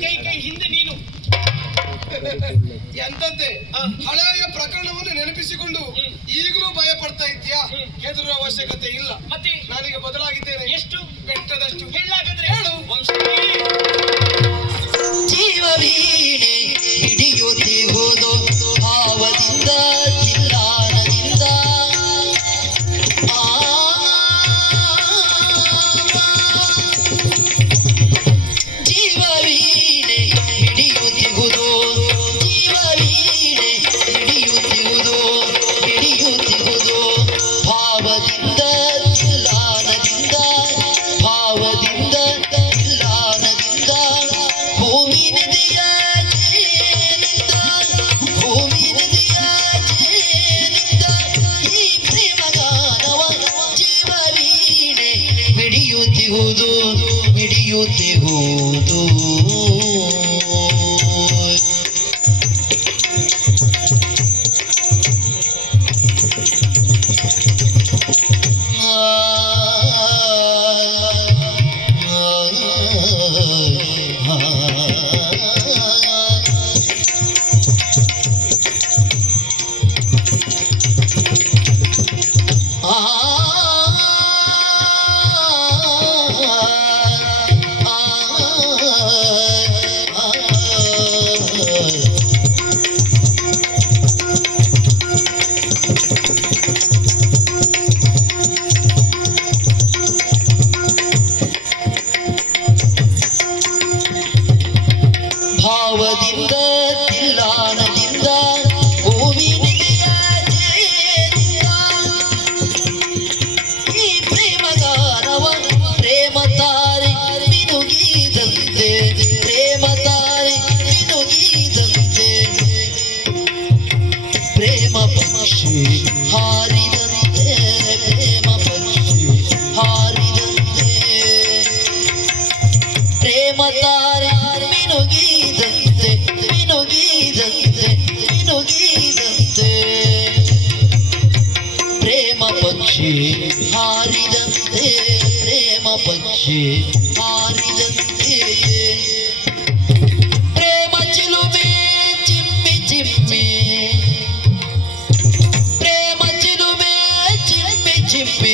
ಕೈ ಕೈ ಹಿಂದೆ ನೀನು. ಆ ಹಳೆಯ ಪ್ರಕರಣವನ್ನು ನೆನಪಿಸಿಕೊಂಡು ಈಗಲೂ ಭಯ ಪಡ್ತಾ ಇದ್ದೀಯಾ? ಹೆದರುವ ಅವಶ್ಯಕತೆ ಇಲ್ಲ. ಮತ್ತೆ? ನನಗೆ ಬದಲಾಗಿದ್ದೇನೆ. ಎಷ್ಟು? ಬೆಟ್ಟದಷ್ಟು. ಹೇಳು. ಜೀವವೀಣೆ দেব তবু ಭಾವದಿಂದ ಪಕ್ಷಿ ಹಾರಿದಂತೆ ಪ್ರೇಮ ಪಕ್ಷಿ ಹಾರಿದಂತೆ ಪ್ರೇಮ ಚಿಲುಮೆ ಚಿಮ್ಮಿ ಚಿಮ್ಮಿ ಪ್ರೇಮ ಚಿಲುಮೆ ಚಿಮ್ಮಿ ಚಿಮ್ಮಿ